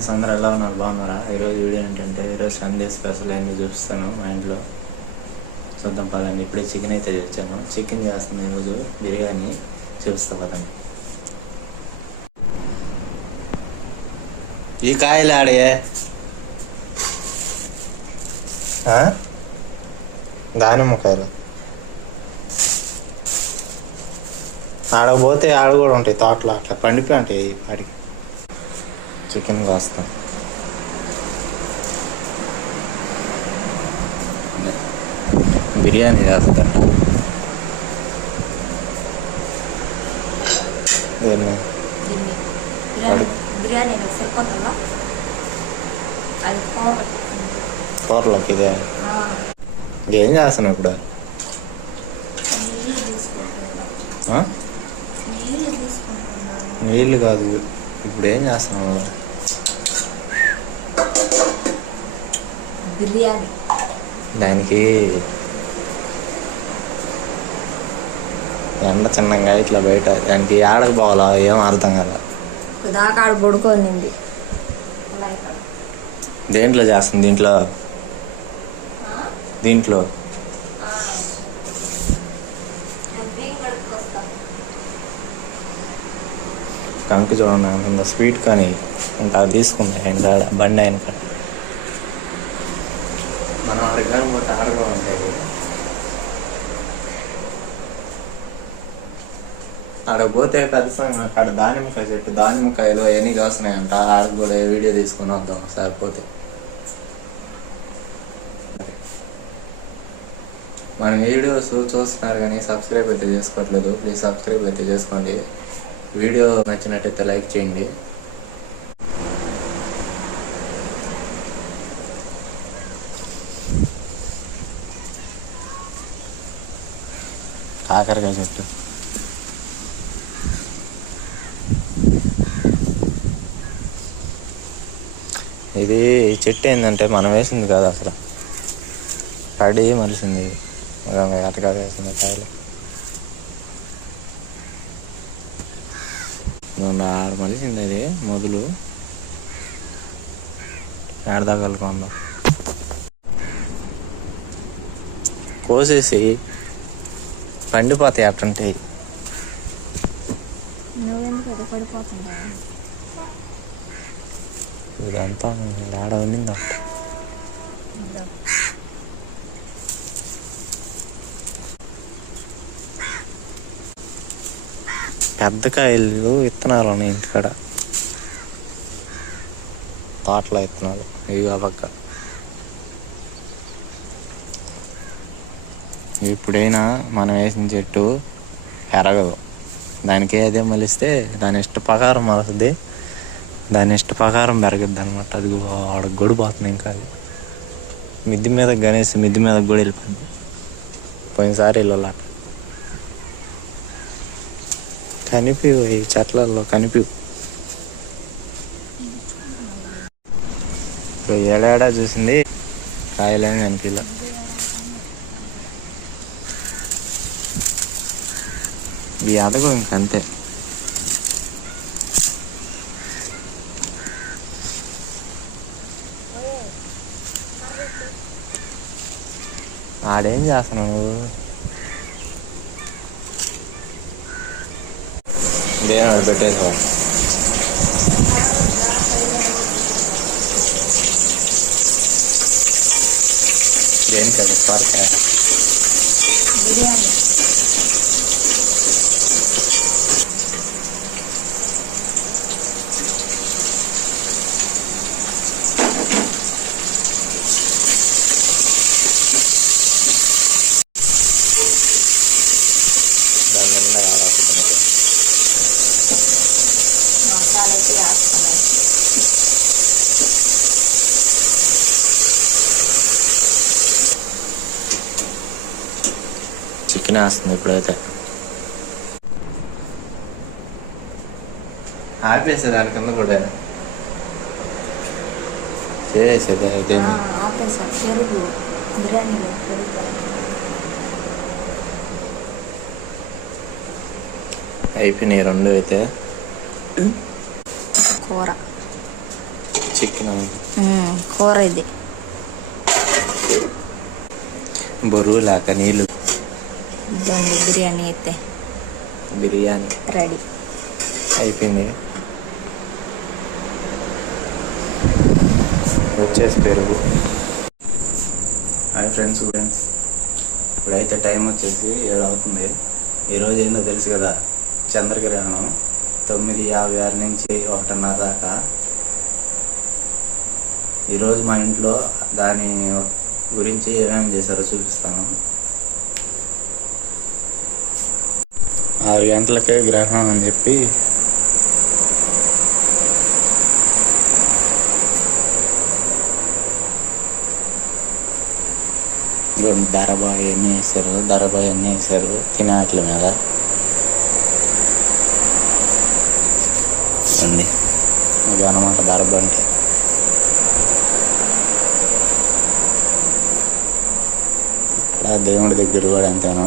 Friends అందరూ ఎలా ఉన్నారు? బాగున్నారా? ఈరోజు వీడియో ఏంటంటే ఈరోజు సండే స్పెషల్ ఏంటి చూపిస్తాను మా ఇంట్లో. చూద్దాం పదండి. ఇప్పుడే చికెన్ అయితే తెచ్చాను. చికెన్ చేస్తుంది ఈరోజు బిర్యానీ చూపిస్తా పదండి. ఈ కాయలు ఆడే. దానిమ్మ కాయలు. ఆడకపోతే ఆడ కూడా ఉంటాయి తోటలో అట్లా. పండిపోయి ఉంటాయి ఈ పాడికి చికెన్ కోస్తాం. బిర్యానీ చేస్తాను దీన్ని? బిర్యానీ సరిపోతుందా? అది కూరలోకి ఇదే? ఏం చేస్తున్నావు ఇప్పుడు? నీళ్ళు కాదు. ఇప్పుడు ఏం చేస్తున్నావు? బిర్యానీ. దానికి ఎండ చిన్నగా ఇట్లా బయట దానికి ఆడకు పోవాలా? ఏం అర్థం కదా దాకా ఆడ పడుకోనింది. దేంట్లో చేస్తుంది దీంట్లో? దీంట్లో? కంకి చూడండి అంత స్వీట్ కానీ ఇంకా అది తీసుకుంది ఆయన కాడ బండి ఆయన కాడ. మనం అడగాలి పోతే ఆడగా ఉంటాయి. ఆడ పోతే పెద్ద సంగ- అక్కడ దానిమ్మకాయ చెట్టు దానిమ్మకాయలు అవన్నీ కాస్తున్నాయంట. ఆడ కూడా వీడియో తీసుకుని వద్దాం సరిపోతే మన వీడియోస్ చూస్తున్నారు కానీ సబ్స్క్రైబ్ అయితే చేసుకోవట్లేదు. ప్లీజ్ సబ్స్క్రైబ్ అయితే చేసుకోండి. వీడియో నచ్చినట్టయితే లైక్ చేయండి. కాకరకాయ చెట్టు ఇది ఈ చెట్టు ఏంటంటే మనం వేసింది కాదు అసలు. పడి మలిసింది. ఇది ఎటగా వేసింది కాయలు. మొన్న ఆడ మలిసింది అది మొదలు. ఏడదాగలుకుందాం కోసేసి పండిపోతాయి అట్టుంటాయి ఇదంతా ఆడ ఉండిందా పెద్ద కాయలు విత్తనాలు ఉన్నాయి ఇంటికాడ. తోటలో విత్తనాలు ఇవి ఆ పక్క. ఎప్పుడైనా మనం వేసిన చెట్టు పెరగదు దానికి ఏదే మలిస్తే దాని ఇష్ట ప్రకారం మలుస్తుంది దాని ఇష్ట ప్రకారం పెరగద్ది అనమాట అది ఆడ గొడు పోతుంది ఇంకా అది మిద్ది మీద గణేష్ మిద్ది మీద కూడా వెళ్ళిపోయింది. పోయినసారి వెళ్ళాలి కనిపివు ఈ చెట్లలో కనిపివు. ఏడాడా చూసింది కాయలేని కనిపించలే ఈ అదగు ఇంకంతే ఆడేం చేస్తున్నావు నువ్వు? దేని వాడు పెట్టేసావు దేనికది పార్క్ బిర్యానీ దాని చికెన్ వేస్తుంది ఇప్పుడైతే ఆపేసేది దాని కింద కూడా చేసేది అయితే ఆ, ఆపేసా పెరుగు బిర్యానీలో పెరుగు అయిపోయినాయి రెండు అయితే. కూర. చికెన్ కూర ఇది. బరువు లేక నీళ్ళు. ఇదండి బిర్యానీ అయితే. బిర్యానీ. రెడీ. అయిపోయింది. వచ్చేసి పెరుగు. హాయ్ ఫ్రెండ్స్ ఫ్రెండ్స్ ఇప్పుడైతే టైం వచ్చేసి ఏడు అవుతుంది. ఈరోజు ఏందో తెలుసు కదా చంద్రగ్రహణం తొమ్మిది యాభై ఆరు నుంచి ఒకటిన్నర దాకా. ఈరోజు మా ఇంట్లో దాని గురించి ఏమేమి చేశారో చూపిస్తాను. ఆరు గంటలకే గ్రహణం అని చెప్పి ఇదిగోండి ధరబాయి అన్నీ వేసారు ధరబాయి అన్నీ వేసారు తినేట్ల మీద అండి ఇది అనమాట దరబ అంటే. ఇక్కడ దేవుడి దగ్గర కూడా అంతేను?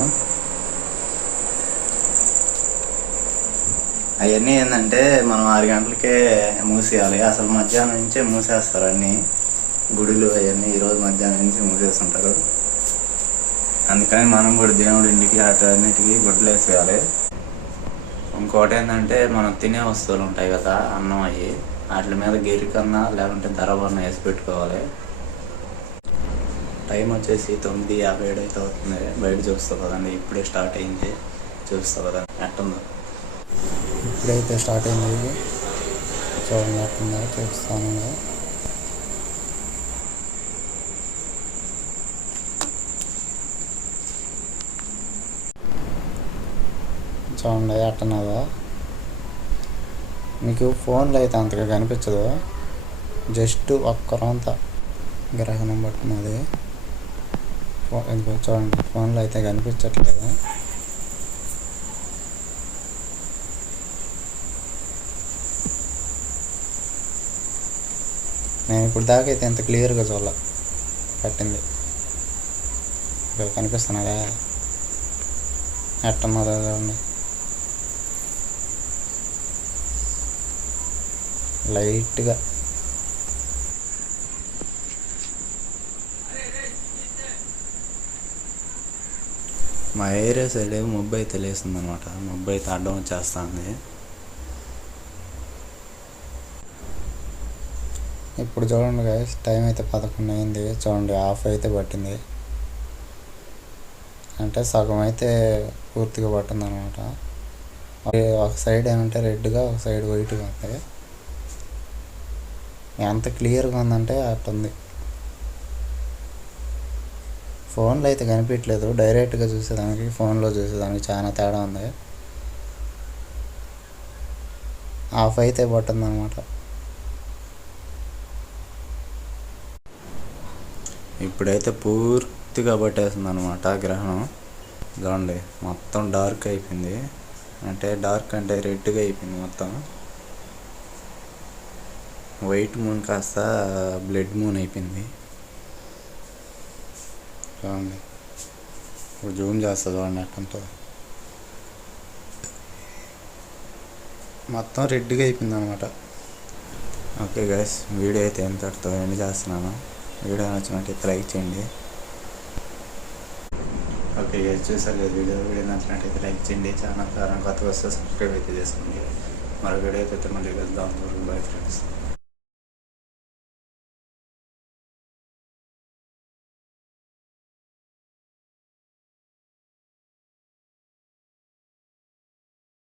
అవన్నీ ఏంటంటే మనం ఆరు గంటలకే మూసేయాలి. అసలు మధ్యాహ్నం నుంచే మూసేస్తారు అన్నీ. గుడులు అవన్నీ ఈరోజు మధ్యాహ్నం నుంచి మూసేస్తుంటారు. అందుకని మనం కూడా దేవుడి ఇంటికి అటన్నిటికీ గుడ్లు వేసేయాలి. ఇంకోటి ఏంటంటే మనం తినే వస్తువులు ఉంటాయి కదా అన్నం అయ్యి వాటి మీద గిరికన్నా లేకుంటే ధరబన్న వేసి పెట్టుకోవాలి. టైం వచ్చేసి తొమ్మిది యాభై ఏడు అయితే అవుతుంది. బయట చూస్తావు కదండి ఇప్పుడే స్టార్ట్ అయింది. చూస్తావు కదా ఎట్టుందో. ఇప్పుడైతే స్టార్ట్ అయింది చూడండి ఎట్టుందో చూపిస్తాను చూడండి అట్టనదా? మీకు ఫోన్లో అయితే అంతగా కనిపించదు. జస్ట్ ఒక్కరంత గ్రహణం పట్టుకున్నది. ఫో- చూడండి ఫోన్లో అయితే కనిపించట్లేదు. నేను ఇప్పుడు దాకా అయితే ఎంత క్లియర్గా చూడాల. పట్టింది. ఇక్కడ కనిపిస్తున్నాయా ఎట్టున్నదో మొదలండి లైట్గా. మా ఏరియా సైడ్ మొబ్బు అయితే లేస్తుంది అనమాట మబ్బు అయితే అడ్డం వచ్చేస్తుంది. ఇప్పుడు చూడండి గైస్ టైం అయితే పదకొండు అయింది. చూడండి హాఫ్ అయితే పట్టింది. అంటే సగం అయితే పూర్తిగా పట్టింది అనమాట ఒక సైడ్ ఏమంటే రెడ్గా ఒక సైడ్ వైట్గా ఉంది. ఎంత క్లియర్గా ఉందంటే అట్టుంది ఫోన్లో అయితే కనిపించట్లేదు డైరెక్ట్గా చూసేదానికి ఫోన్లో చూసేదానికి చాలా తేడా ఉంది. హాఫ్ అయితే పట్టింది ఇప్పుడైతే పూర్తిగా పట్టేస్తుంది అనమాట గ్రహణం. చూడండి మొత్తం డార్క్ అయిపోయింది. అంటే డార్క్ అంటే రెడ్గా అయిపోయింది మొత్తం. వైట్ మూన్ కాస్త బ్లడ్ మూన్ అయిపోయింది. చూడండి ఇప్పుడు జూమ్ చేస్తా చూడండి అట్టంతో. మొత్తం రెడ్గా అయిపోయింది అనమాట ఓకే గైస్ వీడియో అయితే ఎంతటితో ఎండ్ చేస్తున్నాను. వీడియో నచ్చినట్టయితే లైక్ చేయండి. ఓకే గైస్ చూసారు కదా వీడియో? వీడియో నచ్చినట్టయితే లైక్ చేయండి. ఛానల్ ద్వారా కొత్తగా వస్తే సబ్స్క్రైబ్ అయితే చేసుకోండి. మరో వీడియో అయితే మళ్ళీ వెళ్దాం బై ఫ్రెండ్స్.